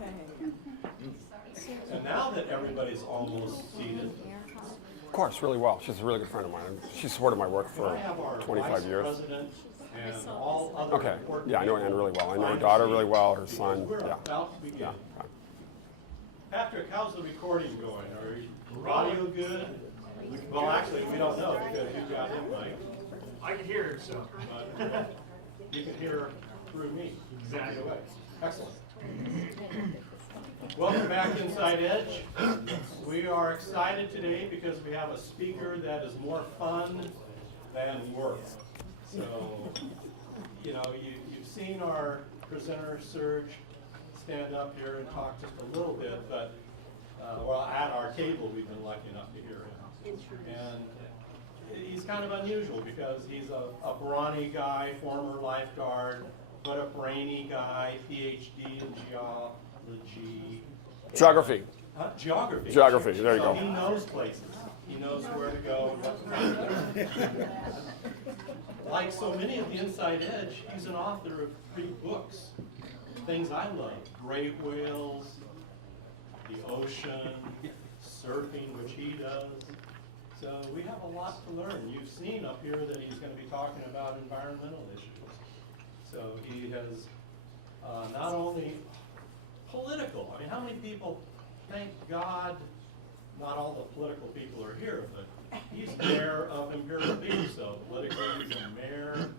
And now that everybody's almost seated, Of course, really well. She's a really good friend of mine. She's supported my work I for have our 25 vice years. president and all other Okay. important Yeah, I know people Ann really well. I know her behind daughter the really scenes well, her because son. We're Yeah. about to begin. Yeah. Patrick, how's the recording going? Are you audio good? Well, actually, we don't know because you got him, Mike. I can hear him, so. But you can hear through me. Exactly. Either way. Excellent. Welcome back to Inside Edge. We are excited today because we have a speaker that is more fun than work. So, you've seen our presenter, Serge, stand up here and talk just a little bit, but, at our table, we've been lucky enough to hear him. And he's kind of unusual because he's a brawny guy, former lifeguard, but a brainy guy, PhD in geology. Geography. Geography. Geography, there you So go. he knows places. He knows where to go, what to do. Like so many of the Inside Edge, he's an author of 3 books. Things I love: great whales, the ocean, surfing, which he does. So we have a lot to learn. You've seen up here that he's going to be talking about environmental issues. So he has not only political, I mean, how many people, thank God, not all the political people are here, but he's mayor of Imperial Beach, so politically he's a mayor.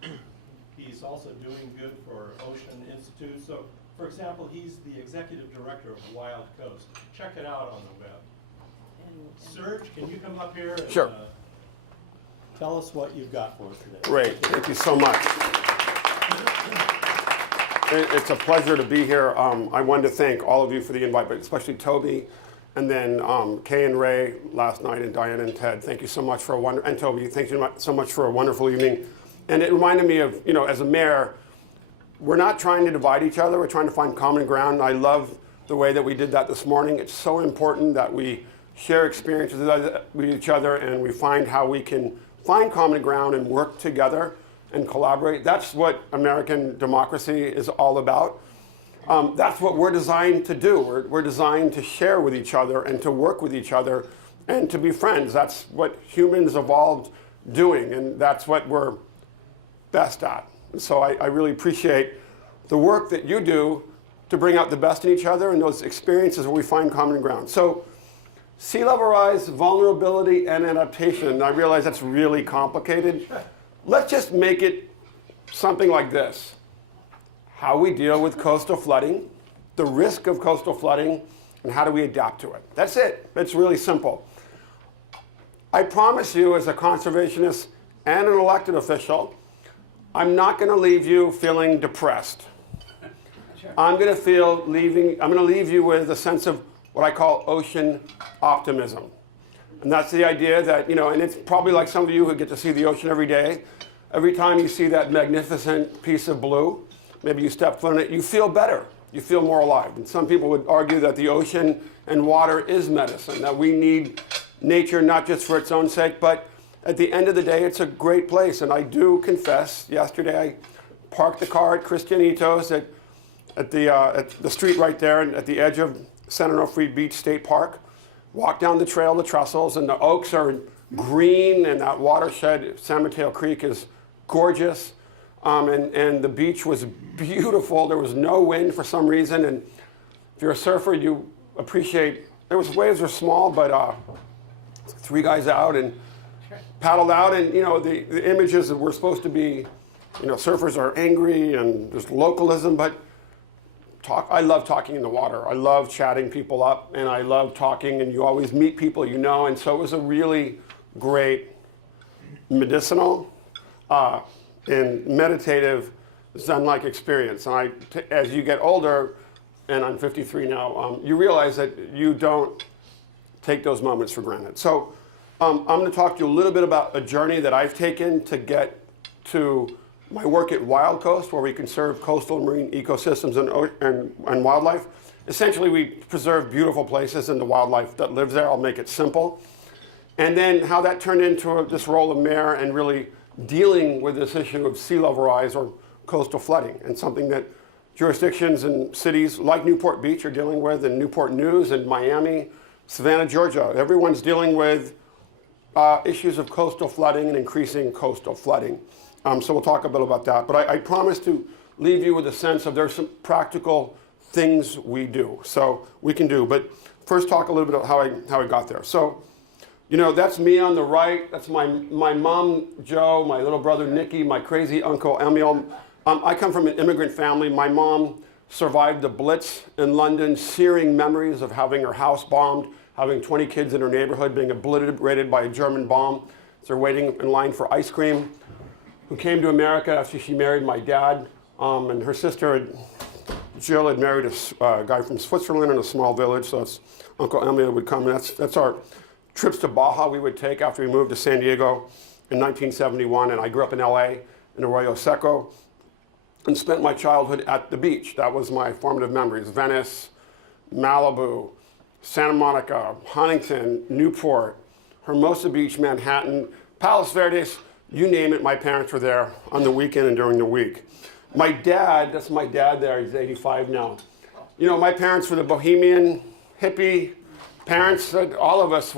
He's also doing good for Ocean Institute. So, for example, he's the executive director of Wild Coast. Check it out on the web. Serge, can you come up here and Sure. Tell us what you've got for us today? Great. Thank you so much. It's a pleasure to be here. I wanted to thank all of you for the invite, but especially Toby, and then Kay and Ray last night, and Diana and Ted. Thank you so much for and Toby, thank you so much for a wonderful evening. And it reminded me of, as a mayor, we're not trying to divide each other. We're trying to find common ground. I love the way that we did that this morning. It's so important that we share experiences with each other and we find how we can find common ground and work together and collaborate. That's what American democracy is all about. That's what we're designed to do. We're designed to share with each other and to work with each other and to be friends. That's what humans evolved doing, and that's what we're best at. So I really appreciate the work that you do to bring out the best in each other and those experiences where we find common ground. So sea level rise, vulnerability, and adaptation. I realize that's really complicated. Let's just make it something like this. How we deal with coastal flooding, the risk of coastal flooding, and how do we adapt to it. That's it. It's really simple. I promise you, as a conservationist and an elected official, I'm not going to leave you feeling depressed. I'm going to leave you with a sense of what I call ocean optimism. And that's the idea that, and it's probably like some of you who get to see the ocean every day. Every time you see that magnificent piece of blue, maybe you step foot in it, you feel better. You feel more alive. And some people would argue that the ocean and water is medicine, that we need nature not just for its own sake, but at the end of the day, it's a great place. And I do confess, yesterday I parked the car at Christianitos at the street right there and at the edge of San Onofre Beach State Park. Walked down the trail, the trestles, and the oaks are green, and that watershed, San Mateo Creek, is gorgeous. And the beach was beautiful. There was no wind for some reason. And if you're a surfer, you appreciate, waves were small, but 3 guys out and paddled out. And, the images that were supposed to be, surfers are angry and there's localism, but I love talking in the water. I love chatting people up, and I love talking, and you always meet people and so it was a really great medicinal and meditative Zen-like experience. And as you get older, and I'm 53 now, you realize that you don't take those moments for granted. So I'm going to talk to you a little bit about a journey that I've taken to get to my work at Wild Coast, where we conserve coastal and marine ecosystems and wildlife. Essentially, we preserve beautiful places and the wildlife that lives there. I'll make it simple. And then how that turned into this role of mayor and really dealing with this issue of sea level rise or coastal flooding, and something that jurisdictions and cities like Newport Beach are dealing with, and Newport News, and Miami, Savannah, Georgia. Everyone's dealing with issues of coastal flooding and increasing coastal flooding. So we'll talk a bit about that. But I promise to leave you with a sense of there's some practical things we do. So we can do. But first talk a little bit about how I got there. So, you know, that's me on the right. That's my mom, Joe, my little brother, Nicky, my crazy uncle, Emil. I come from an immigrant family. My mom survived the Blitz in London, searing memories of having her house bombed, having 20 kids in her neighborhood being obliterated by a German bomb. So they're waiting in line for ice cream. Who came to America after she married my dad. And her sister, Jill, had married a guy from Switzerland in a small village. So that's Uncle Emil would come. And that's our trips to Baja we would take after we moved to San Diego in 1971. And I grew up in LA, in Arroyo Seco, and spent my childhood at the beach. That was my formative memories. Venice, Malibu, Santa Monica, Huntington, Newport, Hermosa Beach, Manhattan, Palos Verdes, you name it, my parents were there on the weekend and during the week. My dad, that's my dad there, he's 85 now. You know, my parents were the bohemian, hippie parents that all of us,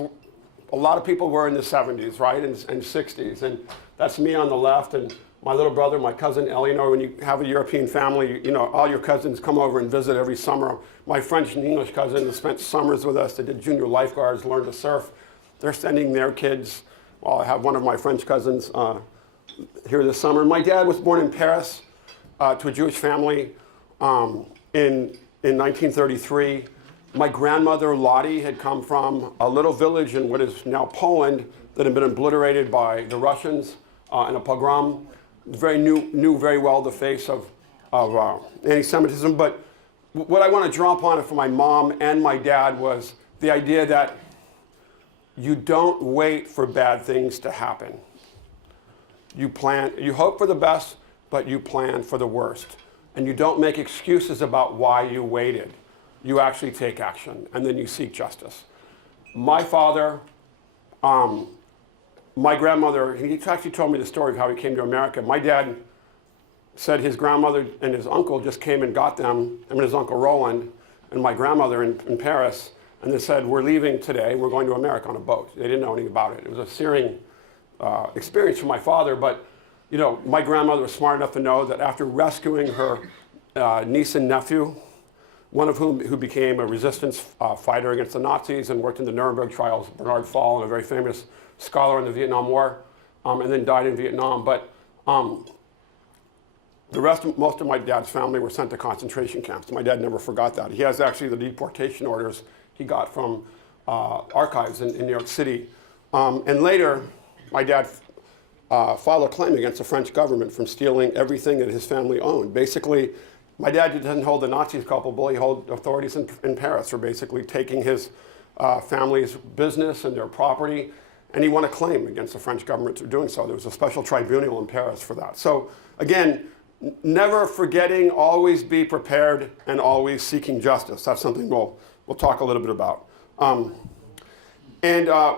a lot of people were in the 70s, right, and 60s. And that's me on the left, and my little brother, my cousin Eleanor. When you have a European family, you know, all your cousins come over and visit every summer. My French and English cousins spent summers with us. They did junior lifeguards, learned to surf. They're sending their kids. Well, I have one of my French cousins here this summer. My dad was born in Paris to a Jewish family in 1933. My grandmother, Lottie, had come from a little village in what is now Poland that had been obliterated by the Russians in a pogrom. Knew very well the face of anti-Semitism. But what I want to draw upon for my mom and my dad was the idea that you don't wait for bad things to happen. You hope for the best, but you plan for the worst. And you don't make excuses about why you waited. You actually take action, and then you seek justice. My father, my grandmother, he actually told me the story of how he came to America. My dad said his grandmother and his uncle just came and got them, him and his uncle Roland, and my grandmother in Paris, and they said, we're leaving today, we're going to America on a boat. They didn't know anything about it. It was a searing experience for my father, but you know, my grandmother was smart enough to know that after rescuing her niece and nephew, one of whom who became a resistance fighter against the Nazis and worked in the Nuremberg trials, Bernard Fall, and a very famous scholar in the Vietnam War, and then died in Vietnam. But most of my dad's family were sent to concentration camps. My dad never forgot that. He has actually the deportation orders he got from archives in New York City. And later, my dad filed a claim against the French government from stealing everything that his family owned. Basically, my dad didn't hold the Nazis culpable. He held authorities in Paris for basically taking his family's business and their property, and he won a claim against the French government for doing so. There was a special tribunal in Paris for that. So again, never forgetting, always be prepared, and always seeking justice. That's something we'll talk a little bit about.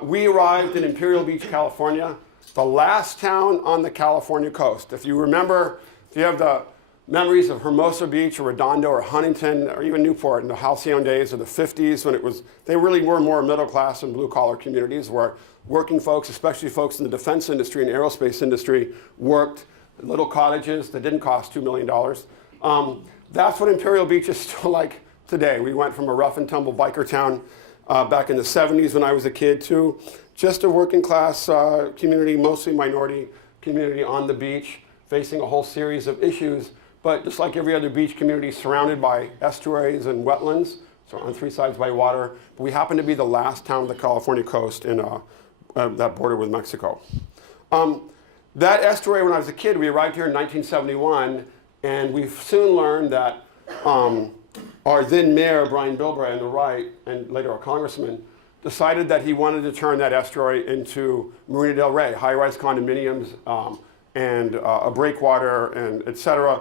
We arrived in Imperial Beach, California, the last town on the California coast. If you remember, if you have the memories of Hermosa Beach or Redondo or Huntington or even Newport in the halcyon days of the 50s when they really were more middle class and blue collar communities where working folks, especially folks in the defense industry and aerospace industry, worked in little cottages that didn't cost $2 million. That's what Imperial Beach is still like today. We went from a rough and tumble biker town back in the 70s when I was a kid to just a working class community, mostly minority community on the beach, facing a whole series of issues. But just like every other beach community, surrounded by estuaries and wetlands, so on three sides by water. But we happen to be the last town on the California coast in that border with Mexico. That estuary, when I was a kid, we arrived here in 1971, and we soon learned that our then mayor, Brian Bilbray, on the right, and later our congressman, decided that he wanted to turn that estuary into Marina del Rey, high-rise condominiums, and a breakwater, and et cetera.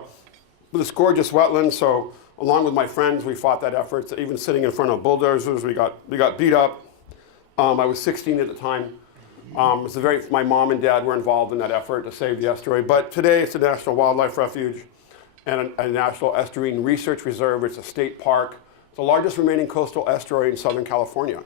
This gorgeous wetland. So along with my friends, we fought that effort. Even sitting in front of bulldozers, we got beat up. I was 16 at the time. My mom and dad were involved in that effort to save the estuary. But today it's a National Wildlife Refuge. and a National Estuarine Research Reserve. It's a state park. It's the largest remaining coastal estuary in Southern California.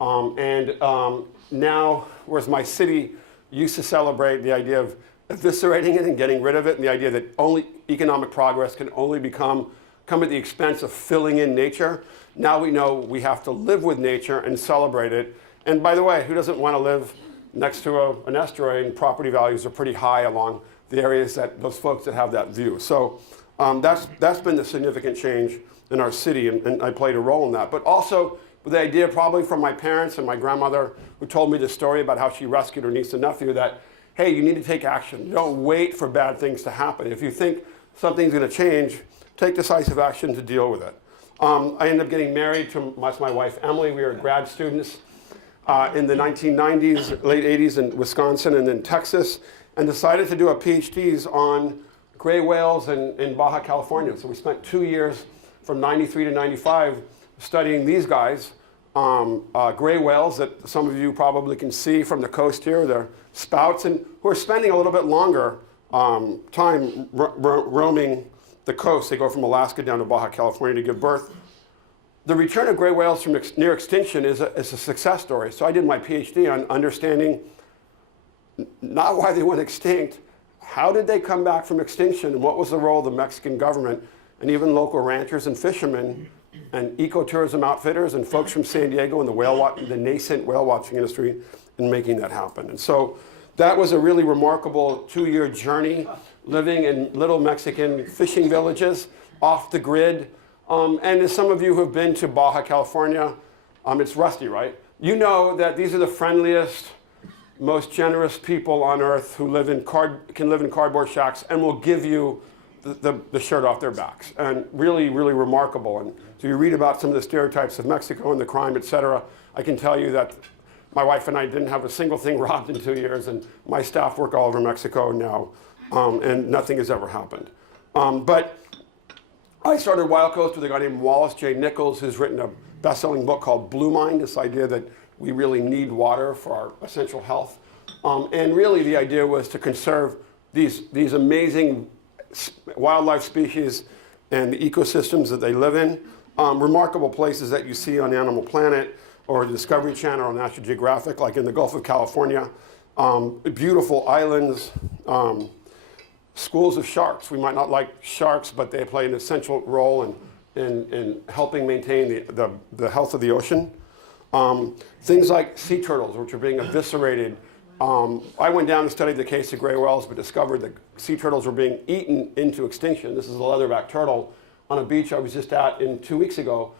Now, whereas my city used to celebrate the idea of eviscerating it and getting rid of it, and the idea that only economic progress can only come at the expense of filling in nature, now we know we have to live with nature and celebrate it. And by the way, who doesn't want to live next to an estuary, and property values are pretty high along the areas that those folks that have that view. So that's been the significant change in our city, and I played a role in that. But also with the idea probably from my parents and my grandmother, who told me the story about how she rescued her niece and nephew, that, hey, you need to take action. You don't wait for bad things to happen. If you think something's going to change, take decisive action to deal with it. I ended up getting married to my wife, Emily. We were grad students in the 1990s, late 80s in Wisconsin and then Texas, and decided to do a PhDs on gray whales in Baja California. So we spent 2 years from 93 to 95 studying these guys, gray whales that some of you probably can see from the coast here, their spouts, and who are spending a little bit longer time roaming the coast. They go from Alaska down to Baja California to give birth. The return of gray whales from near extinction is a success story. So I did my PhD on understanding not why they went extinct, how did they come back from extinction, and what was the role of the Mexican government and even local ranchers and fishermen and ecotourism outfitters and folks from San Diego and the nascent whale watching industry in making that happen. And so that was a really remarkable 2-year journey, living in little Mexican fishing villages off the grid. And as some of you who have been to Baja California, it's Rusty, right? You know that these are the friendliest, most generous people on earth who can live in cardboard shacks and will give you the shirt off their backs. And really, really remarkable. And so you read about some of the stereotypes of Mexico and the crime, et cetera. I can tell you that my wife and I didn't have a single thing robbed in 2 years, and my staff work all over Mexico now, and nothing has ever happened. But I started Wild Coast with a guy named Wallace J. Nichols, who's written a best-selling book called Blue Mind, this idea that we really need water for our essential health. And really the idea was to conserve these amazing wildlife species and the ecosystems that they live in. Remarkable places that you see on Animal Planet or the Discovery Channel or National Geographic, like in the Gulf of California. Beautiful islands, schools of sharks. We might not like sharks, but they play an essential role in helping maintain the health of the ocean. Things like sea turtles, which are being eviscerated. I went down and studied the case of gray whales, but discovered that sea turtles were being eaten into extinction. This is a leatherback turtle on a beach I was just at 2 weeks ago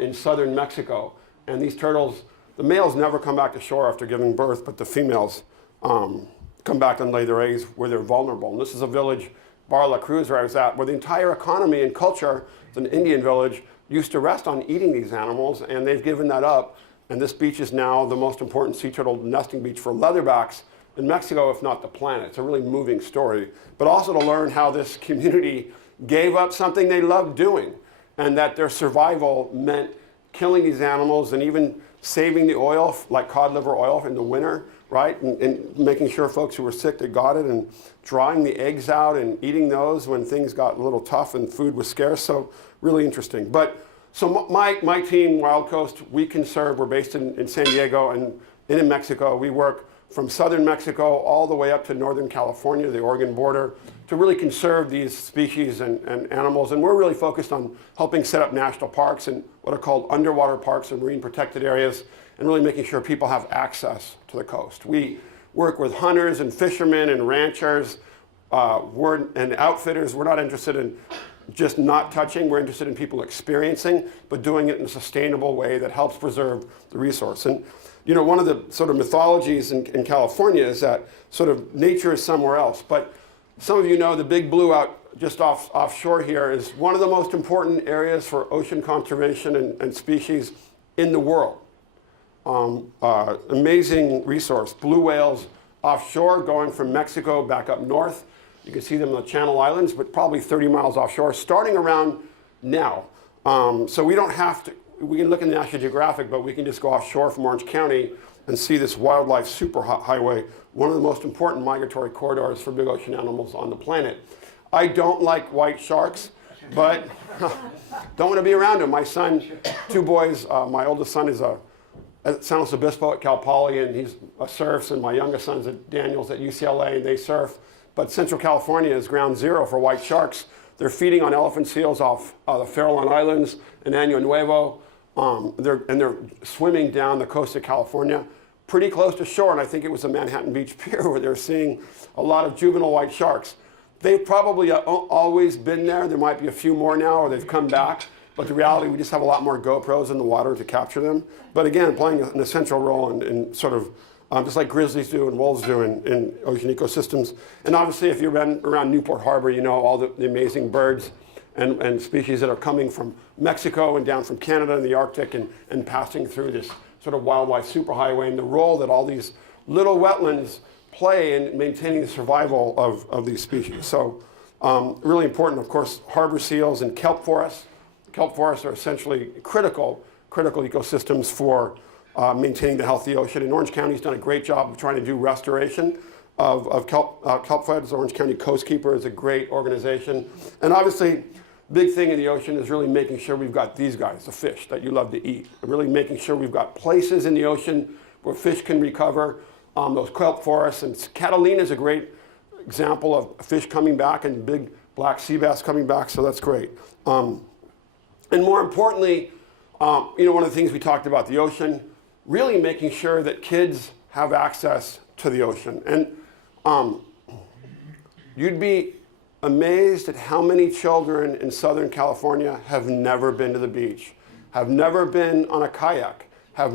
in southern Mexico. And these turtles, the males never come back to shore after giving birth, but the females come back and lay their eggs where they're vulnerable. And this is a village, Bar La Cruz, where I was at, where the entire economy and culture, it's an Indian village, used to rest on eating these animals, and they've given that up. And this beach is now the most important sea turtle nesting beach for leatherbacks in Mexico, if not the planet. It's a really moving story. But also to learn how this community gave up something they loved doing, and that their survival meant killing these animals and even saving the oil, like cod liver oil in the winter, right? And making sure folks who were sick that got it, and drying the eggs out and eating those when things got a little tough and food was scarce. So really interesting. But so my team, Wild Coast, we conserve. We're based in San Diego and in Mexico. We work from southern Mexico all the way up to northern California, the Oregon border, to really conserve these species and animals. And we're really focused on helping set up national parks and what are called underwater parks and marine protected areas, and really making sure people have access to the coast. We work with hunters and fishermen and ranchers and outfitters. We're not interested in just not touching. We're interested in people experiencing, but doing it in a sustainable way that helps preserve the resource. And you know, one of the sort of mythologies in California is that sort of nature is somewhere else. But some of you know the Big Blue out just offshore here is one of the most important areas for ocean conservation and species in the world. Amazing resource. Blue whales offshore going from Mexico back up north. You can see them in the Channel Islands, but probably 30 miles offshore, starting around now. So we don't have to, we can look in the National Geographic, but we can just go offshore from Orange County and see this wildlife superhighway, one of the most important migratory corridors for big ocean animals on the planet. I don't like white sharks, but don't want to be around them. My son, 2 boys, my oldest son is at San Luis Obispo at Cal Poly, and he's surfs, and my youngest son's at Daniels at UCLA, and they surf. But Central California is ground zero for white sharks. They're feeding on elephant seals off the Farallon Islands and Año Nuevo. They're swimming down the coast of California, pretty close to shore, and I think it was the Manhattan Beach Pier where they're seeing a lot of juvenile white sharks. They've probably always been there. There might be a few more now, or they've come back. But the reality, we just have a lot more GoPros in the water to capture them. But again, playing an essential role in sort of, just like grizzlies do and wolves do in ocean ecosystems. And obviously, if you've been around Newport Harbor, you know all the amazing birds and species that are coming from Mexico and down from Canada and the Arctic and passing through this sort of wildlife superhighway, and the role that all these little wetlands play in maintaining the survival of these species. So really important, of course, harbor seals and kelp forests. Kelp forests are essentially critical ecosystems for maintaining the healthy ocean. And Orange County's done a great job of trying to do restoration of kelp forests. Orange County Coastkeeper is a great organization. And obviously, big thing in the ocean is really making sure we've got these guys, the fish that you love to eat. Really making sure we've got places in the ocean where fish can recover. Those kelp forests, and Catalina is a great example of fish coming back and big black sea bass coming back, so that's great. And more importantly, one of the things we talked about the ocean, really making sure that kids have access to the ocean. And you'd be amazed at how many children in Southern California have never been to the beach, have never been on a kayak, have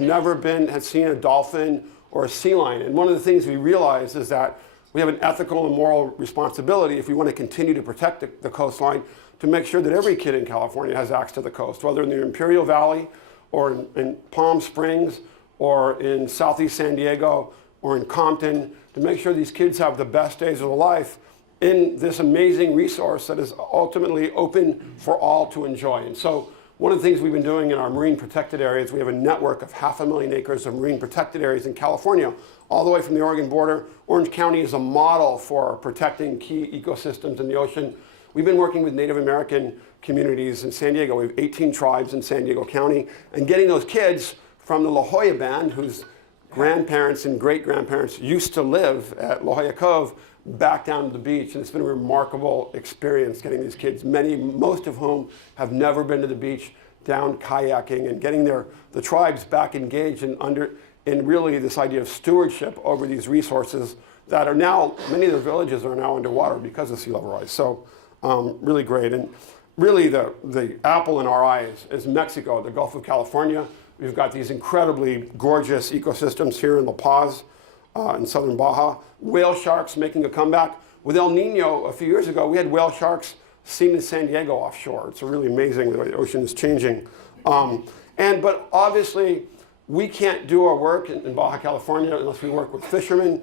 seen a dolphin or a sea lion. And one of the things we realize is that we have an ethical and moral responsibility if we want to continue to protect the coastline to make sure that every kid in California has access to the coast, whether in the Imperial Valley or in Palm Springs or in Southeast San Diego or in Compton, to make sure these kids have the best days of their life in this amazing resource that is ultimately open for all to enjoy. And so one of the things we've been doing in our marine protected areas, we have a network of 500,000 acres of marine protected areas in California, all the way from the Oregon border. Orange County is a model for protecting key ecosystems in the ocean. We've been working with Native American communities in San Diego. We have 18 tribes in San Diego County, and getting those kids from the La Jolla Band, whose grandparents and great-grandparents used to live at La Jolla Cove, back down to the beach. And it's been a remarkable experience getting these kids, most of whom have never been to the beach, down kayaking and getting the tribes back engaged in really this idea of stewardship over these resources that are now, many of their villages are now underwater because of sea level rise. So really great. And really the apple in our eye is Mexico, the Gulf of California. We've got these incredibly gorgeous ecosystems here in La Paz, in southern Baja. Whale sharks making a comeback. With El Nino a few years ago, we had whale sharks seen in San Diego offshore. It's really amazing the way the ocean is changing. But obviously, we can't do our work in Baja California unless we work with fishermen.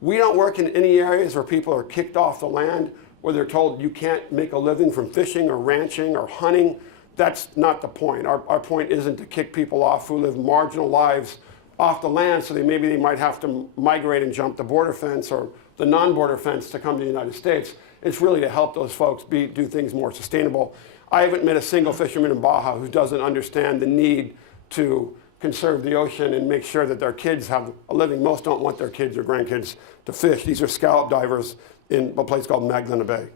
We don't work in any areas where people are kicked off the land, where they're told you can't make a living from fishing or ranching or hunting. That's not the point. Our point isn't to kick people off who live marginal lives off the land, so maybe they might have to migrate and jump the border fence or the non-border fence to come to the United States. It's really to help those folks do things more sustainable. I haven't met a single fisherman in Baja who doesn't understand the need to conserve the ocean and make sure that their kids have a living. Most don't want their kids or grandkids to fish. These are scallop divers in a place called Magdalena Bay.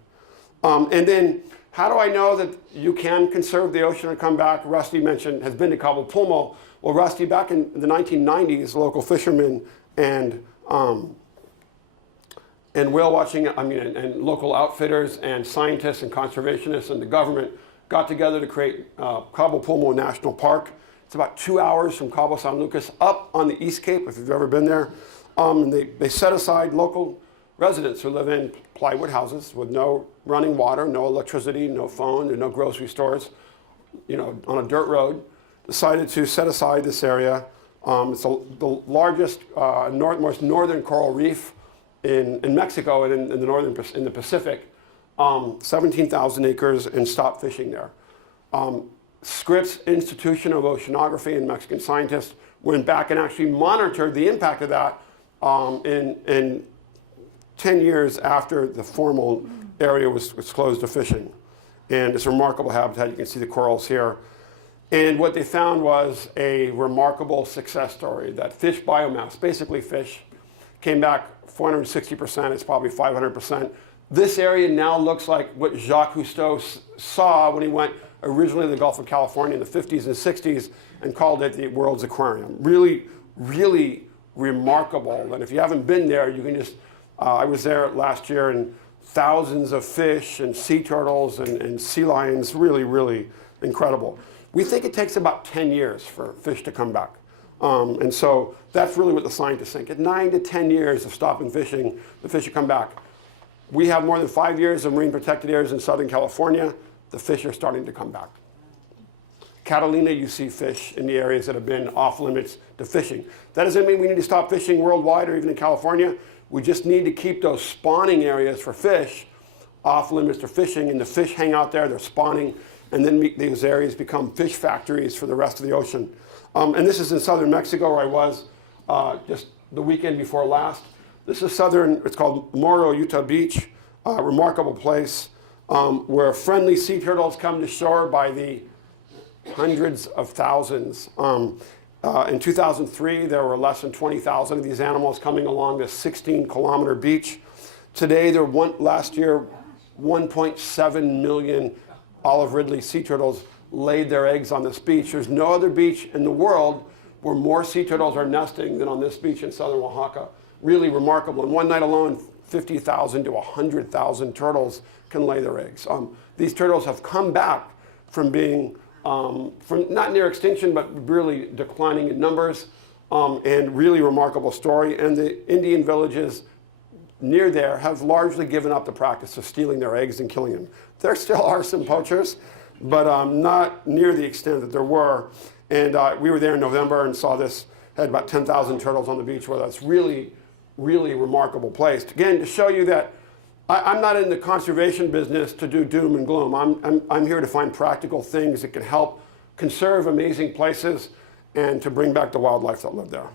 And then, how do I know that you can conserve the ocean and come back? Rusty has been to Cabo Pulmo. Well, Rusty, back in the 1990s, local fishermen and whale watching, and local outfitters and scientists and conservationists and the government got together to create Cabo Pulmo National Park. It's about 2 hours from Cabo San Lucas, up on the East Cape, if you've ever been there. And they set aside local residents who live in plywood houses with no running water, no electricity, no phone, and no grocery stores, on a dirt road, decided to set aside this area. It's the largest, most northern coral reef in Mexico and in the Pacific, 17,000 acres, and stopped fishing there. Scripps Institution of Oceanography and Mexican scientists went back and actually monitored the impact of that in 10 years after the formal area was closed to fishing. And it's a remarkable habitat. You can see the corals here. And what they found was a remarkable success story, that fish biomass, basically fish, came back 460%. It's probably 500%. This area now looks like what Jacques Cousteau saw when he went originally to the Gulf of California in the 50s and 60s and called it the world's aquarium. Really, really remarkable. And if you haven't been there, you can just, I was there last year, and thousands of fish and sea turtles and sea lions, really, really incredible. We think it takes about 10 years for fish to come back. And so that's really what the scientists think. At 9 to 10 years of stopping fishing, the fish will come back. We have more than 5 years of marine protected areas in Southern California. The fish are starting to come back. Catalina, you see fish in the areas that have been off limits to fishing. That doesn't mean we need to stop fishing worldwide or even in California. We just need to keep those spawning areas for fish off limits to fishing, and the fish hang out there, they're spawning, and then these areas become fish factories for the rest of the ocean. And this is in southern Mexico, where I was just the weekend before last. This is southern, it's called Morro Utah Beach, a remarkable place where friendly sea turtles come to shore by the hundreds of thousands. In 2003, there were less than 20,000 of these animals coming along this 16-kilometer beach. Today, last year, 1.7 million olive ridley sea turtles laid their eggs on this beach. There's no other beach in the world where more sea turtles are nesting than on this beach in southern Oaxaca. Really remarkable. In one night alone, 50,000 to 100,000 turtles can lay their eggs. These turtles have come back from being from not near extinction, but really declining in numbers, and really remarkable story. And the Indian villages near there have largely given up the practice of stealing their eggs and killing them. There still are some poachers, but not near the extent that there were. And we were there in November and saw this, had about 10,000 turtles on the beach. Well, that's really, really remarkable place. Again, to show you that I'm not in the conservation business to do doom and gloom. I'm here to find practical things that can help conserve amazing places and to bring back the wildlife that live there.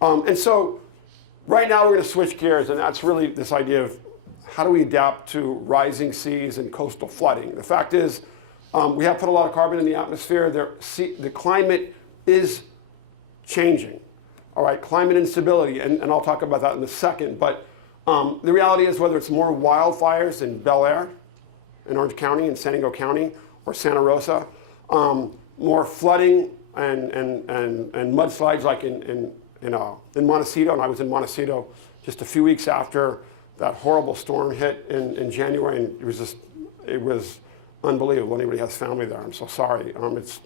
And so right now we're going to switch gears, and that's really this idea of how do we adapt to rising seas and coastal flooding. The fact is we have put a lot of carbon in the atmosphere. The climate is changing. All right, climate instability, and I'll talk about that in a second. But the reality is, whether it's more wildfires in Bel Air, in Orange County, in San Diego County, or Santa Rosa, more flooding and mudslides like in Montecito, and I was in Montecito just a few weeks after that horrible storm hit in January, and it was unbelievable. Anybody has family there, I'm so sorry. It's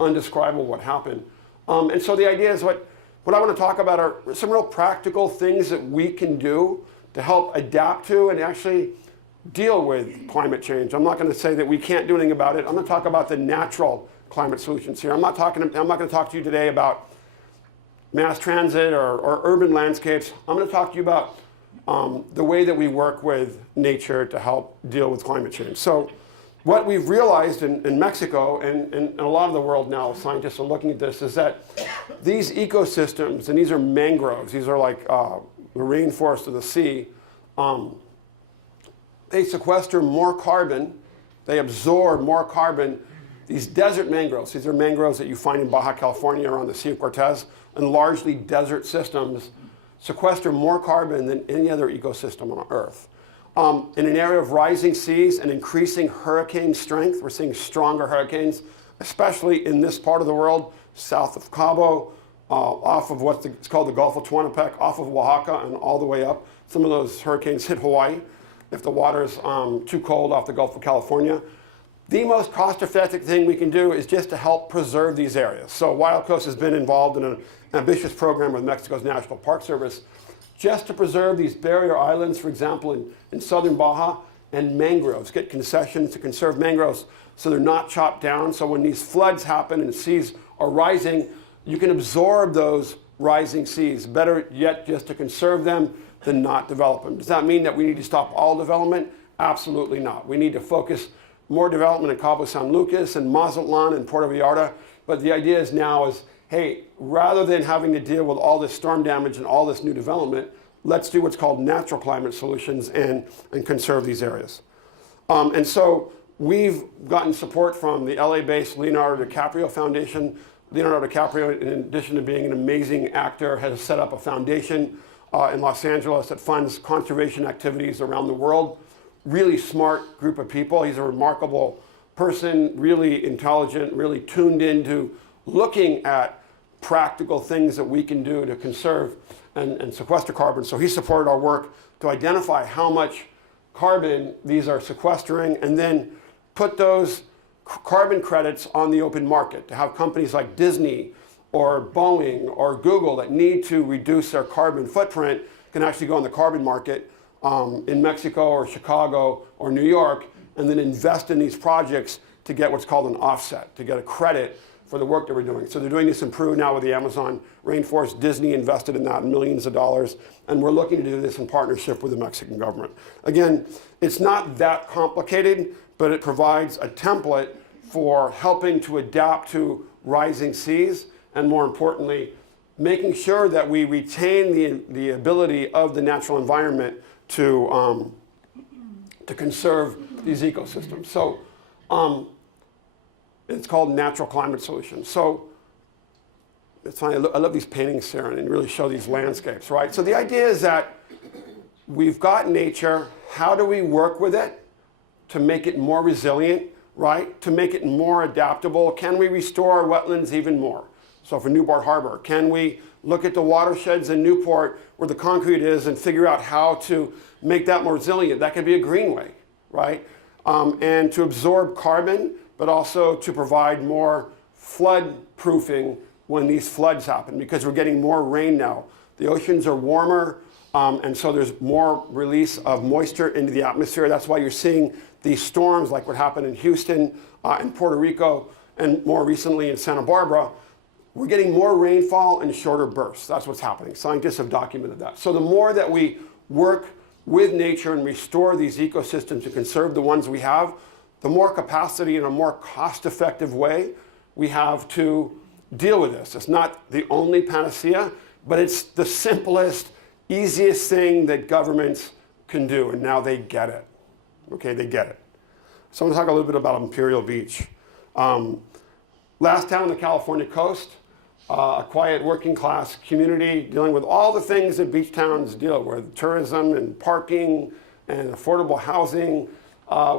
undescribable what happened. And so the idea is what I want to talk about are some real practical things that we can do to help adapt to and actually deal with climate change. I'm not going to say that we can't do anything about it. I'm going to talk about the natural climate solutions here. I'm not going to talk to you today about mass transit or urban landscapes. I'm going to talk to you about the way that we work with nature to help deal with climate change. So what we've realized in Mexico and a lot of the world now, scientists are looking at this, is that these ecosystems, and these are mangroves, these are like the rainforest of the sea, they sequester more carbon, they absorb more carbon. These desert mangroves, these are mangroves that you find in Baja California around the Sea of Cortez, and largely desert systems, sequester more carbon than any other ecosystem on Earth. In an area of rising seas and increasing hurricane strength, we're seeing stronger hurricanes, especially in this part of the world, south of Cabo, off of it's called the Gulf of Tehuantepec, off of Oaxaca and all the way up. Some of those hurricanes hit Hawaii if the water's too cold off the Gulf of California. The most cost-effective thing we can do is just to help preserve these areas. So Wild Coast has been involved in an ambitious program with Mexico's National Park Service just to preserve these barrier islands, for example, in southern Baja, and mangroves, get concessions to conserve mangroves so they're not chopped down. So when these floods happen and seas are rising, you can absorb those rising seas. Better yet, just to conserve them than not develop them. Does that mean that we need to stop all development? Absolutely not. We need to focus more development in Cabo San Lucas and Mazatlan and Puerto Vallarta. But the idea is now is, hey, rather than having to deal with all this storm damage and all this new development, let's do what's called natural climate solutions and conserve these areas. And so we've gotten support from the LA-based Leonardo DiCaprio Foundation. Leonardo DiCaprio, in addition to being an amazing actor, has set up a foundation in Los Angeles that funds conservation activities around the world. Really smart group of people. He's a remarkable person, really intelligent, really tuned into looking at practical things that we can do to conserve and sequester carbon. So he supported our work to identify how much carbon these are sequestering and then put those carbon credits on the open market to have companies like Disney or Boeing or Google that need to reduce their carbon footprint can actually go on the carbon market in Mexico or Chicago or New York and then invest in these projects to get what's called an offset, to get a credit for the work that we're doing. So they're doing this in Peru now with the Amazon rainforest. Disney invested in that millions of dollars, and we're looking to do this in partnership with the Mexican government. Again, it's not that complicated, but it provides a template for helping to adapt to rising seas, and more importantly, making sure that we retain the ability of the natural environment to conserve these ecosystems. So it's called natural climate solutions. So it's funny, I love these paintings here and really show these landscapes, right? So the idea is that we've got nature. How do we work with it to make it more resilient, right? To make it more adaptable? Can we restore our wetlands even more? So for Newport Harbor, can we look at the watersheds in Newport where the concrete is and figure out how to make that more resilient? That could be a greenway, right? And to absorb carbon, but also to provide more flood proofing when these floods happen, because we're getting more rain now. The oceans are warmer, and so there's more release of moisture into the atmosphere. That's why you're seeing these storms like what happened in Houston, in Puerto Rico, and more recently in Santa Barbara. We're getting more rainfall and shorter bursts. That's what's happening. Scientists have documented that. So the more that we work with nature and restore these ecosystems to conserve the ones we have, the more capacity in a more cost-effective way we have to deal with this. It's not the only panacea, but it's the simplest, easiest thing that governments can do, and now they get it. Okay, they get it. So I'm going to talk a little bit about Imperial Beach. Last town on the California coast, a quiet working class community dealing with all the things that beach towns deal with, tourism and parking and affordable housing.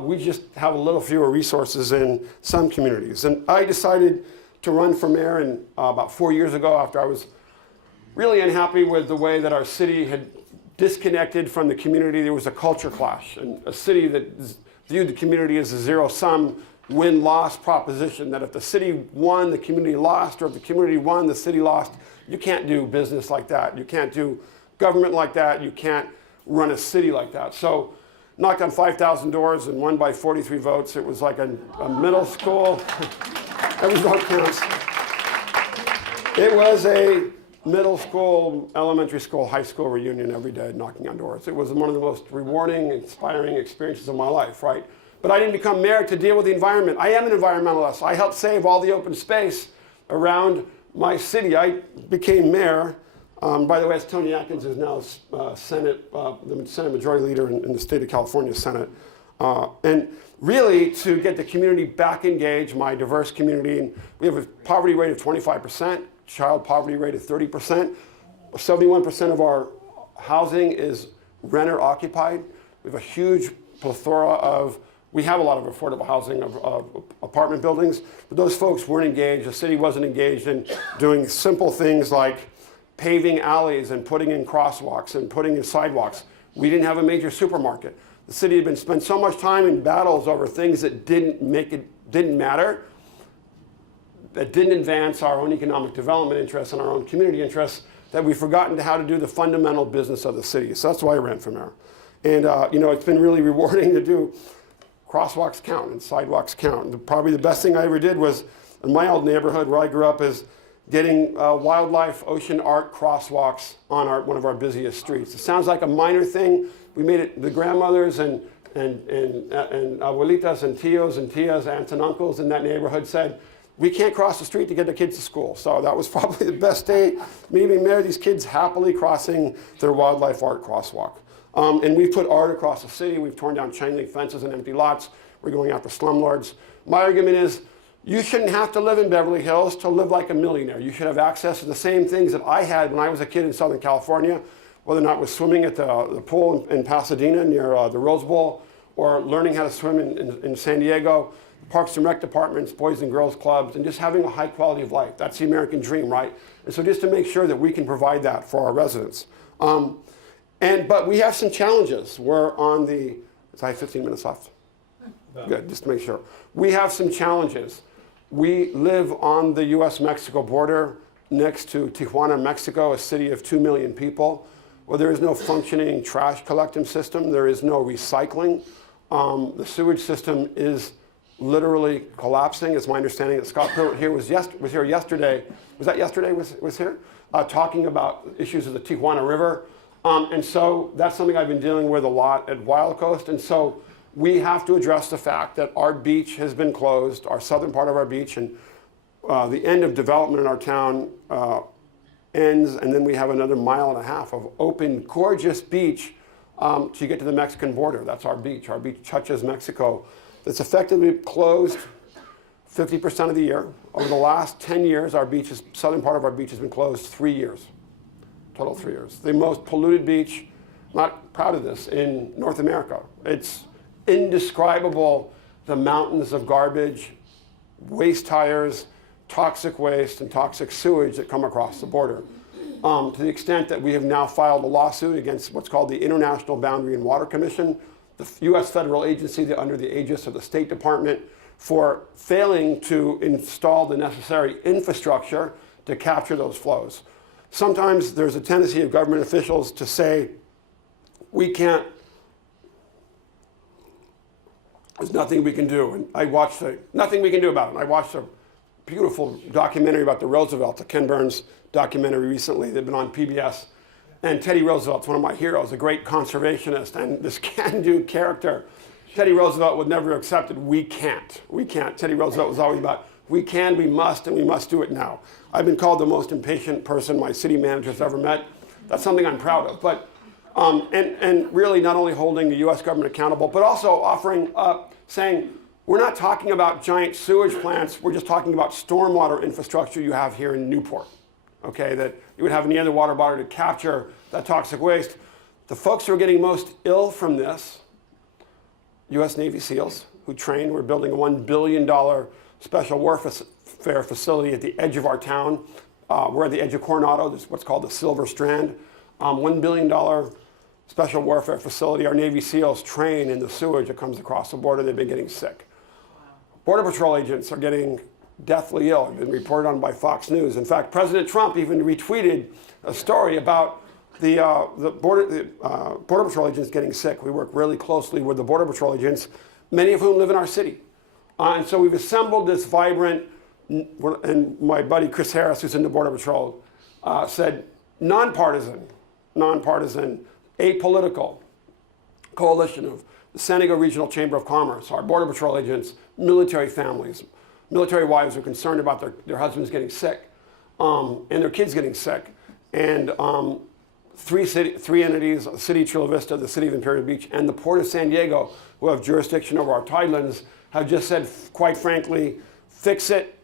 We just have a little fewer resources in some communities. And I decided to run for mayor about 4 years ago after I was really unhappy with the way that our city had disconnected from the community. There was a culture clash, and a city that viewed the community as a zero-sum win-loss proposition, that if the city won, the community lost, or if the community won, the city lost. You can't do business like that. You can't do government like that. You can't run a city like that. So knocked on 5,000 doors and won by 43 votes. It was like a middle school. Every vote counts. It was a middle school, elementary school, high school reunion every day, knocking on doors. It was one of the most rewarding, inspiring experiences of my life, right? But I didn't become mayor to deal with the environment. I am an environmentalist. I helped save all the open space around my city. I became mayor. By the way, it's Tony Atkins, who's now the Senate Majority Leader in the state of California Senate. And really to get the community back engaged, my diverse community. And we have a poverty rate of 25%, child poverty rate of 30%. 71% of our housing is renter occupied. We have a huge plethora of, we have a lot of affordable housing of apartment buildings, but those folks weren't engaged. The city wasn't engaged in doing simple things like paving alleys and putting in crosswalks and putting in sidewalks. We didn't have a major supermarket. The city had spent so much time in battles over things that didn't matter, that didn't advance our own economic development interests and our own community interests, that we've forgotten how to do the fundamental business of the city. So that's why I ran for mayor. And it's been really rewarding to do crosswalks count and sidewalks count. Probably the best thing I ever did was in my old neighborhood where I grew up is getting wildlife ocean art crosswalks on one of our busiest streets. It sounds like a minor thing. We made it, the grandmothers and abuelitas and tios and tias, aunts and uncles in that neighborhood said, we can't cross the street to get the kids to school. So that was probably the best day. Me being there, these kids happily crossing their wildlife art crosswalk. And we've put art across the city. We've torn down chain link fences and empty lots. We're going after slumlords. My argument is, you shouldn't have to live in Beverly Hills to live like a millionaire. You should have access to the same things that I had when I was a kid in Southern California, whether or not it was swimming at the pool in Pasadena near the Rose Bowl, or learning how to swim in San Diego, Parks and Rec departments, Boys and Girls Clubs, and just having a high quality of life. That's the American dream, right? And so just to make sure that we can provide that for our residents. But we have some challenges. We're on the, I have 15 minutes left. Good, just to make sure. We have some challenges. We live on the US-Mexico border next to Tijuana, Mexico, a city of 2 million people. Well, there is no functioning trash collection system. There is no recycling. The sewage system is literally collapsing. It's my understanding that Scott Pruitt here was here yesterday. Was that yesterday? Was here talking about issues of the Tijuana River, and so that's something I've been dealing with a lot at Wild Coast. And so we have to address the fact that our beach has been closed, our southern part of our beach, and the end of development in our town ends, and then we have another 1.5 miles of open, gorgeous beach to get to the Mexican border. That's our beach. Our beach touches Mexico. It's effectively closed 50% of the year. Over the last 10 years, our beaches, southern part of our beach has been closed 3 years, total 3 years. The most polluted beach, not proud of this, in North America. It's indescribable, the mountains of garbage, waste tires, toxic waste, and toxic sewage that come across the border. To the extent that we have now filed a lawsuit against what's called the International Boundary and Water Commission, the U.S. federal agency under the aegis of the State Department, for failing to install the necessary infrastructure to capture those flows. Sometimes there's a tendency of government officials to say, we can't, there's nothing we can do. And I watched nothing we can do about it. And I watched a beautiful documentary about the Roosevelts, a Ken Burns documentary recently that had been on PBS. And Teddy Roosevelt's one of my heroes, a great conservationist, and this can-do character. Teddy Roosevelt would never have accepted, we can't. We can't. Teddy Roosevelt was always about, we can, we must, and we must do it now. I've been called the most impatient person my city manager's ever met. That's something I'm proud of. But, and really not only holding the US government accountable, but also offering up, saying, we're not talking about giant sewage plants, we're just talking about stormwater infrastructure you have here in Newport. Okay, that you would have near the water body to capture that toxic waste. The folks who are getting most ill from this, US Navy SEALs, who train. We're building a $1 billion special warfare facility at the edge of our town. We're at the edge of Coronado. This is what's called the Silver Strand. $1 billion special warfare facility. Our Navy SEALs train in the sewage that comes across the border. They've been getting sick. Border Patrol agents are getting deathly ill. It's been reported on by Fox News. In fact, President Trump even retweeted a story about the Border Patrol agents getting sick. We work really closely with the Border Patrol agents, many of whom live in our city. And so we've assembled this vibrant, and my buddy Chris Harris, who's in the Border Patrol, said nonpartisan, apolitical coalition of the San Diego Regional Chamber of Commerce, our Border Patrol agents, military families, military wives are concerned about their husbands getting sick and their kids getting sick. And three entities, the City of Chula Vista, the City of Imperial Beach, and the Port of San Diego, who have jurisdiction over our tidelands, have just said, quite frankly, fix it.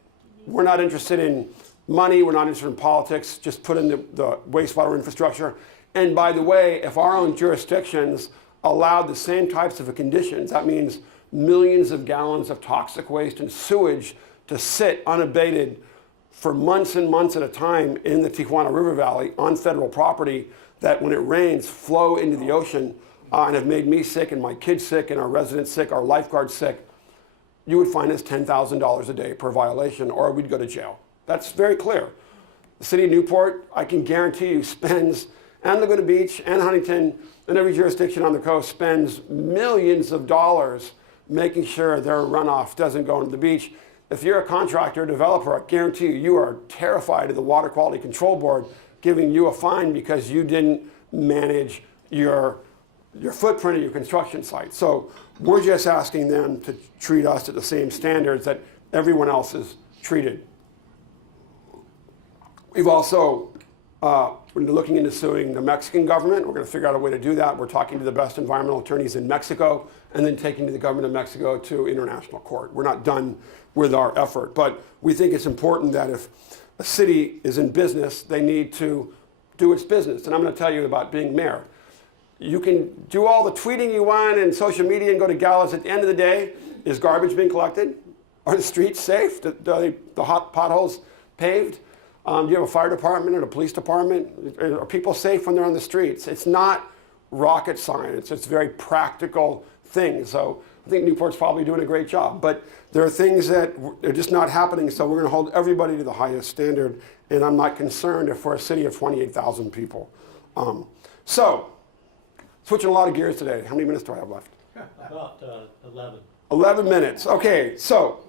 We're not interested in money. We're not interested in politics. Just put in the wastewater infrastructure. And by the way, if our own jurisdictions allowed the same types of conditions, that means millions of gallons of toxic waste and sewage to sit unabated for months and months at a time in the Tijuana River Valley on federal property, that when it rains flow into the ocean and have made me sick and my kids sick and our residents sick, our lifeguards sick, you would fine us $10,000 a day per violation, or we'd go to jail. That's very clear. The city of Newport, I can guarantee you, spends, and Laguna Beach and Huntington and every jurisdiction on the coast spends millions of dollars making sure their runoff doesn't go into the beach. If you're a contractor or developer, I guarantee you, you are terrified of the Water Quality Control Board giving you a fine because you didn't manage your footprint of your construction site. So we're just asking them to treat us at the same standards that everyone else is treated. We've also we're looking into suing the Mexican government. We're going to figure out a way to do that. We're talking to the best environmental attorneys in Mexico and then taking to the government of Mexico to international court. We're not done with our effort, but we think it's important that if a city is in business, they need to do its business. And I'm going to tell you about being mayor. You can do all the tweeting you want and social media and go to galas. At the end of the day, is garbage being collected? Are the streets safe? Are the hot potholes paved? Do you have a fire department or a police department? Are people safe when they're on the streets? It's not rocket science. It's very practical things. So I think Newport's probably doing a great job. But there are things that are just not happening. So we're going to hold everybody to the highest standard. And I'm not concerned if we're a city of 28,000 people. So switching a lot of gears today. How many minutes do I have left? About 11. 11 minutes. Okay, so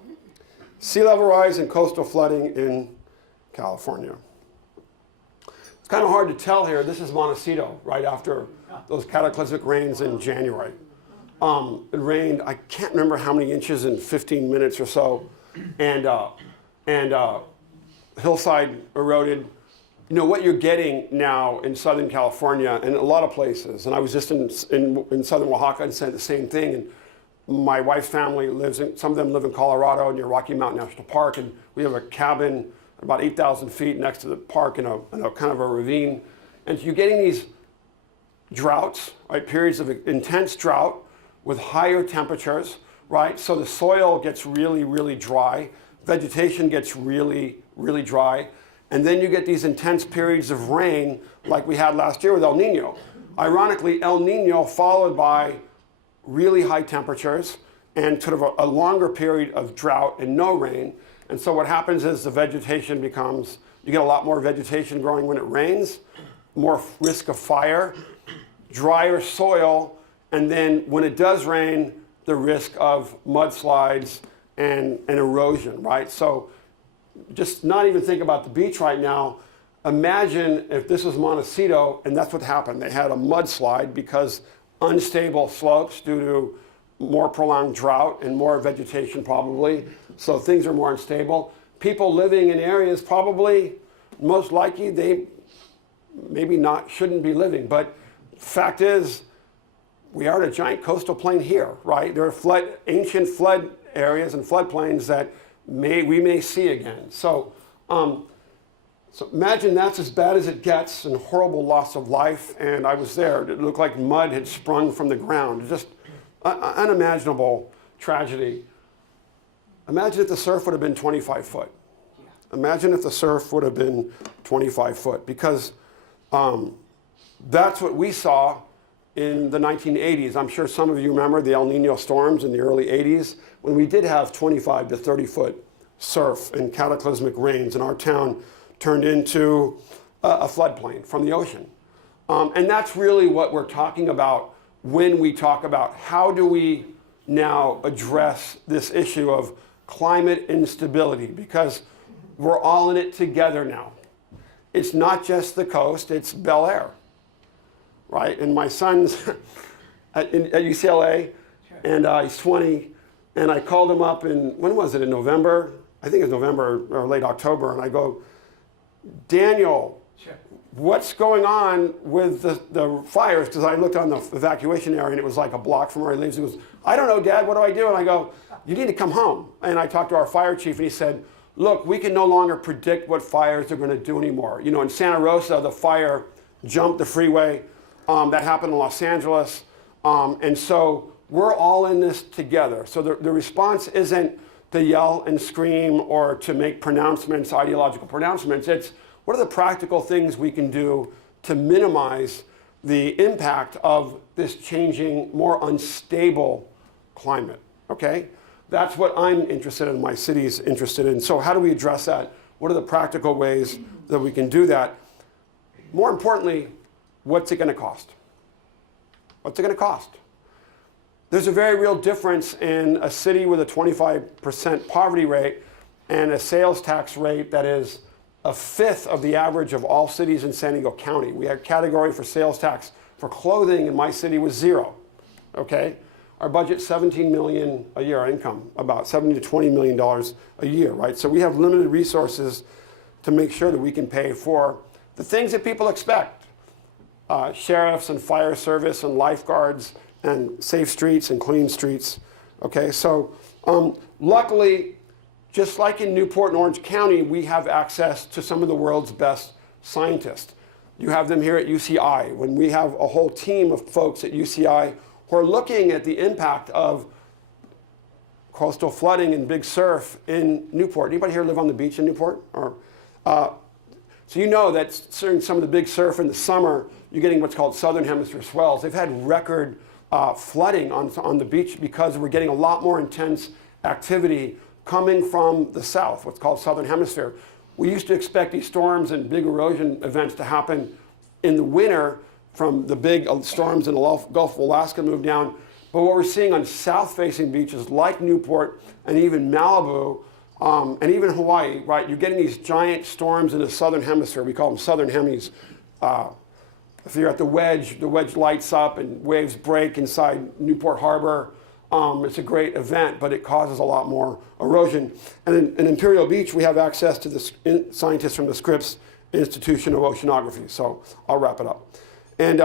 sea level rise and coastal flooding in California. It's kind of hard to tell here. This is Montecito, right after those cataclysmic rains in January. It rained, I can't remember how many inches in 15 minutes or so, and hillside eroded. You know, what you're getting now in Southern California and a lot of places, and I was just in Southern Oaxaca and said the same thing, and my wife's family lives in, some of them live in Colorado near Rocky Mountain National Park, and we have a cabin about 8,000 feet next to the park in a kind of a ravine. And you're getting these droughts, right? Periods of intense drought with higher temperatures, right? So the soil gets really, really dry. Vegetation gets really, really dry. And then you get these intense periods of rain like we had last year with El Nino. Ironically, El Nino followed by really high temperatures and sort of a longer period of drought and no rain. And so what happens is the vegetation becomes, you get a lot more vegetation growing when it rains, more risk of fire, drier soil, and then when it does rain, the risk of mudslides and erosion, right? So just not even think about the beach right now. Imagine if this was Montecito and that's what happened. They had a mudslide because unstable slopes due to more prolonged drought and more vegetation probably. So things are more unstable. People living in areas probably, most likely, they maybe not, shouldn't be living. But fact is, we are at a giant coastal plain here, right? There are ancient flood areas and floodplains that we may see again. So imagine that's as bad as it gets and horrible loss of life. And I was there. It looked like mud had sprung from the ground. Just unimaginable tragedy. Imagine if the surf would have been 25 foot. Imagine if the surf would have been 25 foot, because that's what we saw in the 1980s. I'm sure some of you remember the El Nino storms in the early 80s when we did have 25 to 30 foot surf and cataclysmic rains, and our town turned into a floodplain from the ocean. And that's really what we're talking about when we talk about how do we now address this issue of climate instability, because we're all in it together now. It's not just the coast, it's Bel Air, right? And my son's at UCLA, and he's 20, and I called him up in, when was it, in November? I think it was November or late October, and I go, Daniel, what's going on with the fires? Because I looked on the evacuation area and it was like a block from where he lives. He goes, I don't know, Dad, what do I do? And I go, you need to come home. And I talked to our fire chief and he said, look, we can no longer predict what fires are going to do anymore. You know, in Santa Rosa, the fire jumped the freeway. That happened in Los Angeles. And so we're all in this together. So the response isn't to yell and scream or to make pronouncements, ideological pronouncements. It's what are the practical things we can do to minimize the impact of this changing, more unstable climate, okay? That's what I'm interested in, my city's interested in. So how do we address that? What are the practical ways that we can do that? More importantly, what's it gonna cost? What's it gonna cost? There's a very real difference in a city with a 25% poverty rate and a sales tax rate that is a fifth of the average of all cities in San Diego County. We had a category for sales tax for clothing in my city was 0, okay? our budget's $17 million a year, our income, about $70 to $20 million a year, right? So we have limited resources to make sure that we can pay for the things that people expect. Sheriffs and fire service and lifeguards and safe streets and clean streets. Okay, so luckily, just like in Newport and Orange County, we have access to some of the world's best scientists. You have them here at UCI, when we have a whole team of folks at UCI who are looking at the impact of coastal flooding and big surf in Newport. Anybody here live on the beach in Newport? So you know that during some of the big surf in the summer, you're getting what's called southern hemisphere swells. They've had record flooding on the beach because we're getting a lot more intense activity coming from the south, what's called southern hemisphere. We used to expect these storms and big erosion events to happen in the winter from the big storms in the Gulf of Alaska move down. But what we're seeing on south-facing beaches like Newport and even Malibu and even Hawaii, right? You're getting these giant storms in the southern hemisphere. We call them southern hemis. If you're at the wedge lights up and waves break inside Newport Harbor. It's a great event, but it causes a lot more erosion. And in Imperial Beach, we have access to the scientists from the Scripps Institution of Oceanography. So I'll wrap it up. And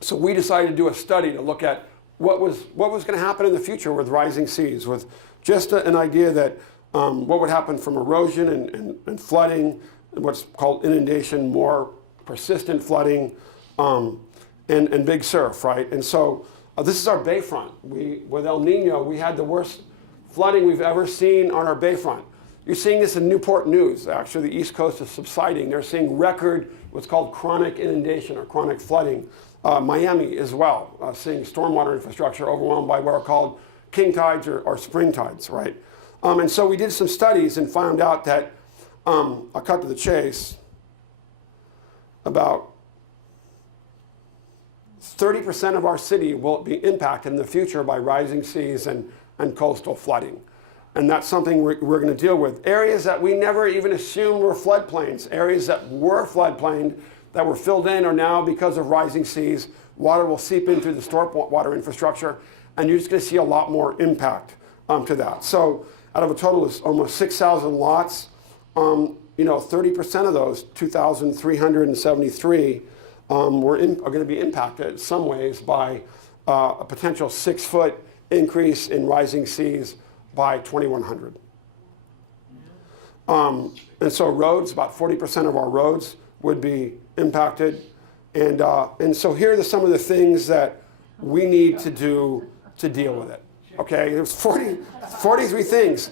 so we decided to do a study to look at what was going to happen in the future with rising seas, with just an idea that what would happen from erosion and flooding, and what's called inundation, more persistent flooding, and big surf, right? And so this is our bayfront. With El Nino, we had the worst flooding we've ever seen on our bayfront. You're seeing this in Newport News. Actually, the East Coast is subsiding. They're seeing record, what's called chronic inundation or chronic flooding. Miami as well, seeing stormwater infrastructure overwhelmed by what are called king tides or spring tides, right? And so we did some studies and found out that, I'll cut to the chase, about 30% of our city will be impacted in the future by rising seas and coastal flooding. And that's something we're going to deal with. Areas that we never even assumed were floodplains, areas that were floodplain that were filled in are now, because of rising seas, water will seep into the stormwater infrastructure, and you're just going to see a lot more impact to that. So out of a total of almost 6,000 lots, 30% of those, 2,373, are going to be impacted in some ways by a potential 6-foot increase in rising seas by 2100. And so roads, about 40% of our roads would be impacted. And so here are some of the things that we need to do to deal with it. Okay, there's 43 things.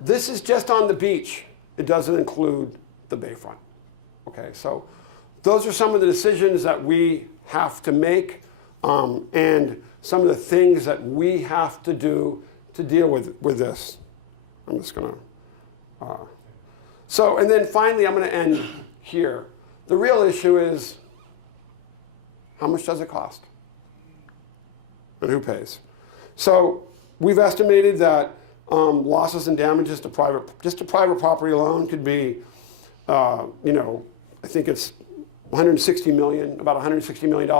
This is just on the beach. It doesn't include the bayfront. Okay, so those are some of the decisions that we have to make, and some of the things that we have to do to deal with this. I'm just going to... and then finally, I'm going to end here. The real issue is, how much does it cost? And who pays? So we've estimated that losses and damages to private property alone could be, I think it's about $160 million.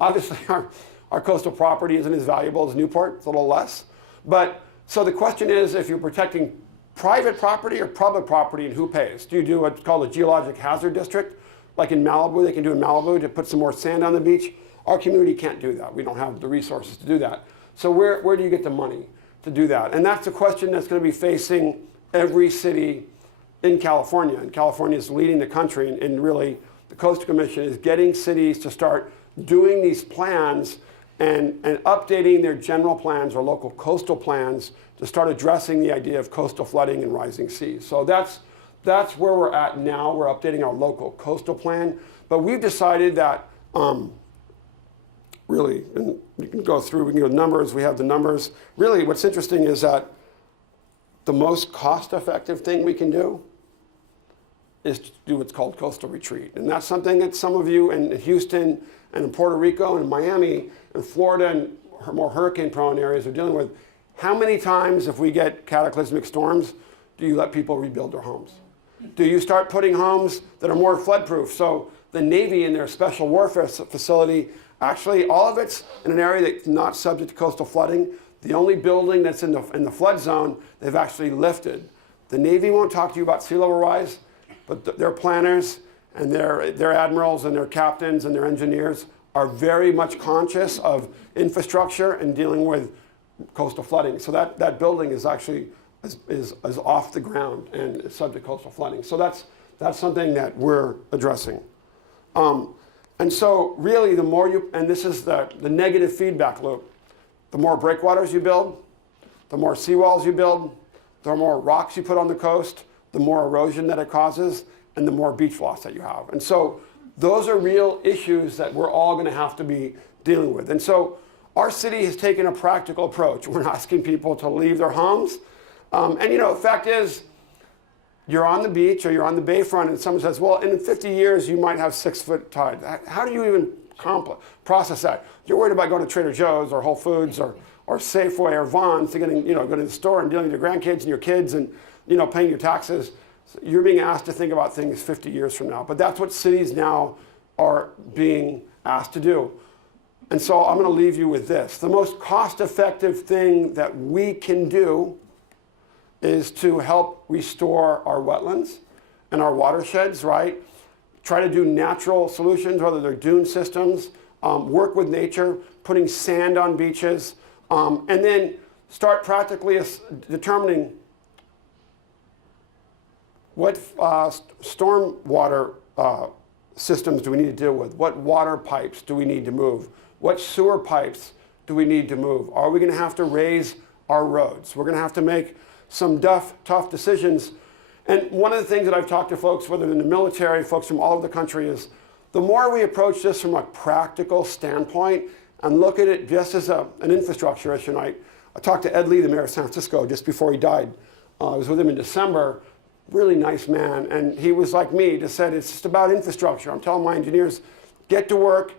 Obviously, our coastal property isn't as valuable as Newport. It's a little less. But so the question is, if you're protecting private property or public property, and who pays? Do you do what's called a geologic hazard district? Like in Malibu, they can do in Malibu to put some more sand on the beach. Our community can't do that. We don't have the resources to do that. So where do you get the money to do that? And that's the question that's going to be facing every city in California. And California is leading the country, and really the Coastal Commission is getting cities to start doing these plans and updating their general plans or local coastal plans to start addressing the idea of coastal flooding and rising seas. So that's where we're at now. We're updating our local coastal plan. But we've decided that really, and you can go through, we can go numbers, we have the numbers. Really, what's interesting is that the most cost-effective thing we can do is to do what's called coastal retreat. And that's something that some of you in Houston and in Puerto Rico and Miami and Florida and more hurricane-prone areas are dealing with. How many times, if we get cataclysmic storms, do you let people rebuild their homes? Do you start putting homes that are more flood-proof? So the Navy in their special warfare facility Actually, all of it's in an area that's not subject to coastal flooding. The only building that's in the flood zone, they've actually lifted. The Navy won't talk to you about sea level rise, but their planners and their admirals and their captains and their engineers are very much conscious of infrastructure and dealing with coastal flooding. So that building is actually is off the ground and is subject to coastal flooding. So that's something that we're addressing. And so really the more you, and this is the negative feedback loop, the more breakwaters you build, the more seawalls you build, the more rocks you put on the coast, the more erosion that it causes, and the more beach loss that you have. And so those are real issues that we're all going to have to be dealing with. And so our city has taken a practical approach. We're not asking people to leave their homes. And you know, the fact is, you're on the beach or you're on the bayfront and someone says, well, in 50 years, you might have 6-foot tide. How do you even process that? You're worried about going to Trader Joe's or Whole Foods or Safeway or Vons to going to the store and dealing with your grandkids and your kids and paying your taxes. So you're being asked to think about things 50 years from now. But that's what cities now are being asked to do. And so I'm going to leave you with this. The most cost-effective thing that we can do is to help restore our wetlands and our watersheds, right? Try to do natural solutions, whether they're dune systems, work with nature, putting sand on beaches, and then start practically determining what stormwater systems do we need to deal with? What water pipes do we need to move? What sewer pipes do we need to move? Are we going to have to raise our roads? We're going to have to make some tough decisions. And one of the things that I've talked to folks, whether in the military, folks from all over the country, is the more we approach this from a practical standpoint and look at it just as an infrastructure issue. I talked to Ed Lee, the mayor of San Francisco, just before he died. I was with him in December. Really nice man. And he was like me, just said, it's just about infrastructure. I'm telling my engineers, get to work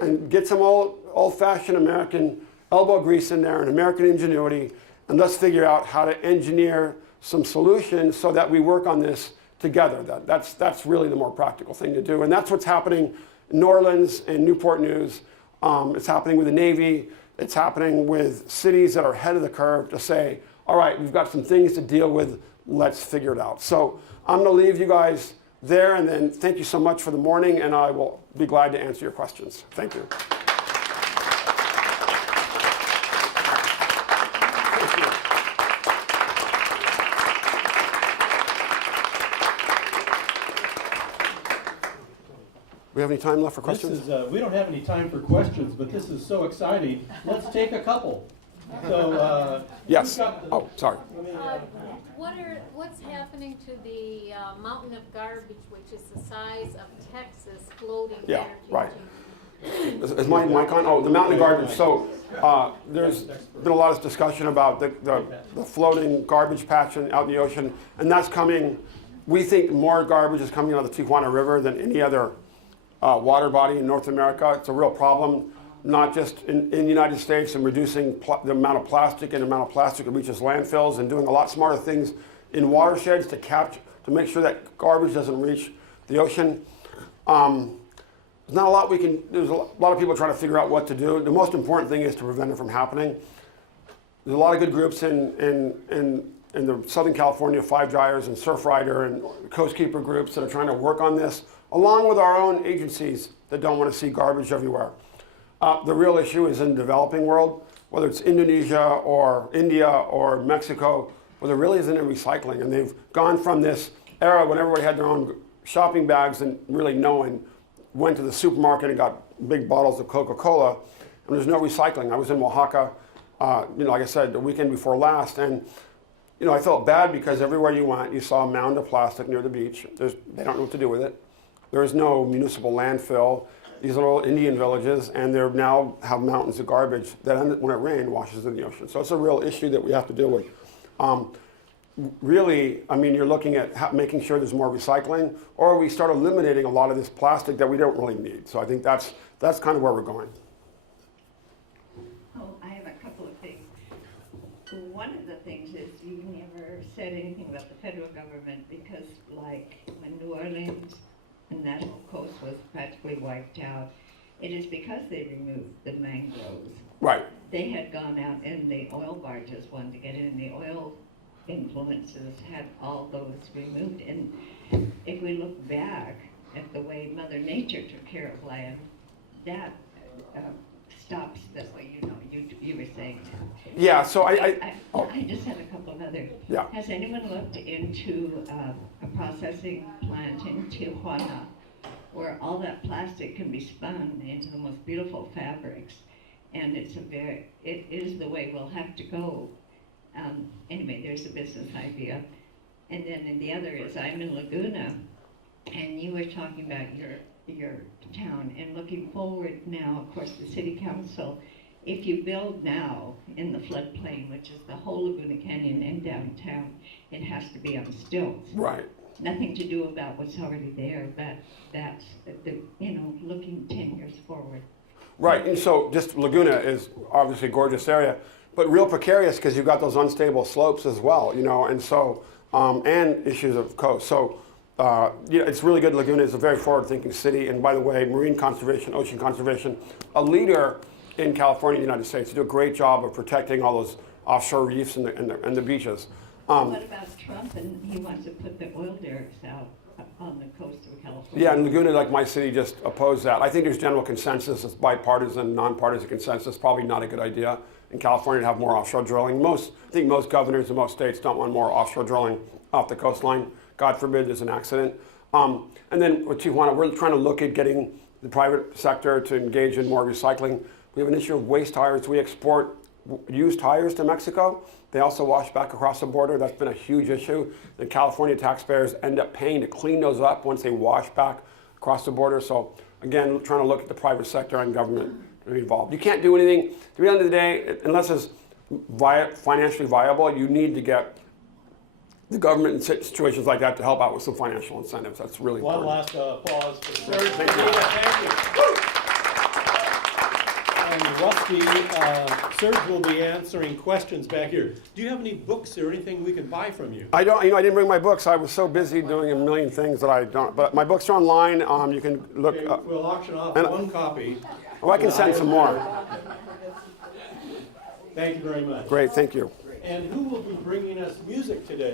and get some old-fashioned American elbow grease in there and American ingenuity, and let's figure out how to engineer some solutions so that we work on this together. That's really the more practical thing to do. And that's what's happening in New Orleans and Newport News. It's happening with the Navy. It's happening with cities that are ahead of the curve to say, all right, we've got some things to deal with. Let's figure it out. So I'm going to leave you guys there, and then thank you so much for the morning, and I will be glad to answer your questions. Thank you. We have any time left for questions? We don't have any time for questions, but this is so exciting. Let's take a couple. So, yes. Oh, sorry. What's happening to the mountain of garbage, which is the size of Texas, floating Yeah, there? right. Is my mic on? Oh, the mountain of garbage. So there's been a lot of discussion about the floating garbage patch out in the ocean, and that's coming. We think more garbage is coming out of the Tijuana River than any other water body in North America. It's a real problem, not just in the United States, and reducing the amount of plastic and the amount of plastic that reaches landfills, and doing a lot smarter things in watersheds to make sure that garbage doesn't reach the ocean. There's not a lot we can. There's a lot of people trying to figure out what to do. The most important thing is to prevent it from happening. There's a lot of good groups in the Southern California Five Dryers and Surfrider and Coastkeeper groups that are trying to work on this, along with our own agencies that don't want to see garbage everywhere. The real issue is in the developing world, whether it's Indonesia or India or Mexico, where there really isn't any recycling. And they've gone from this era when everybody had their own shopping bags and really no one went to the supermarket and got big bottles of Coca-Cola, and there's no recycling. I was in Oaxaca, like I said, the weekend before last, and I felt bad because everywhere you went, you saw a mound of plastic near the beach. They don't know what to do with it. There is no municipal landfill. These little Indian villages, and they now have mountains of garbage that, when it rains, washes in the ocean. So it's a real issue that we have to deal with. Really, I mean, you're looking at making sure there's more recycling, or we start eliminating a lot of this plastic that we don't really need. So I think that's kind of where we're going. Oh, I have a couple of things. One of the things is you never said anything about the federal government, because like when New Orleans and that whole coast was practically wiped out, It is because they removed the mangroves. Right. They had gone out and the oil barges wanted to get in, the oil influences had all those removed. And if we look back at the way Mother Nature took care of land, that stops the way, you were saying that. Yeah, so I just had a couple of other. Yeah. Has anyone looked into a processing plant in Tijuana where all that plastic can be spun into the most beautiful fabrics? And it is the way we'll have to go. Anyway, there's a business idea. And then the other is, I'm in Laguna, and you were talking about your town, and looking forward now, of course, the city council, if you build now in the floodplain, which is the whole Laguna Canyon and downtown, it has to be on stilts. right. Nothing to do about what's already there, but that's looking 10 years forward. Right, and so just Laguna is obviously a gorgeous area, but real precarious because you've got those unstable slopes as well, and so, and issues of coast. So, it's really good. Laguna is a very forward-thinking city, and by the way, marine conservation, ocean conservation, a leader in California and the United States. They do a great job of protecting all those offshore reefs and the beaches. What about Trump, and he wants to put the oil derricks out on the coast of California? Yeah, and Laguna, like my city, just opposed that. I think there's general consensus, it's bipartisan, nonpartisan consensus, probably not a good idea in California to have more offshore drilling. I think most governors in most states don't want more offshore drilling off the coastline. God forbid there's an accident. And then with Tijuana, we're trying to look at getting the private sector to engage in more recycling. We have an issue of waste tires. We export used tires to Mexico. They also wash back across the border. That's been a huge issue. The California taxpayers end up paying to clean those up once they wash back across the border. So again, trying to look at the private sector and government to be involved. You can't do anything, at the end of the day, unless it's financially viable, you need to get the government in situations like that to help out with some financial incentives. That's really One important. last applause for Serge. Thank you. Thank you. And Rusty, Serge will be answering questions back here. Do you have any books or anything we can buy from you? I don't, I didn't bring my books. I was so busy doing a million things that I don't, but my books are online. You can look. Okay, we'll auction off and- one copy. Oh, I can send some more. Thank you very much. Great, thank you. And who will be bringing us music today?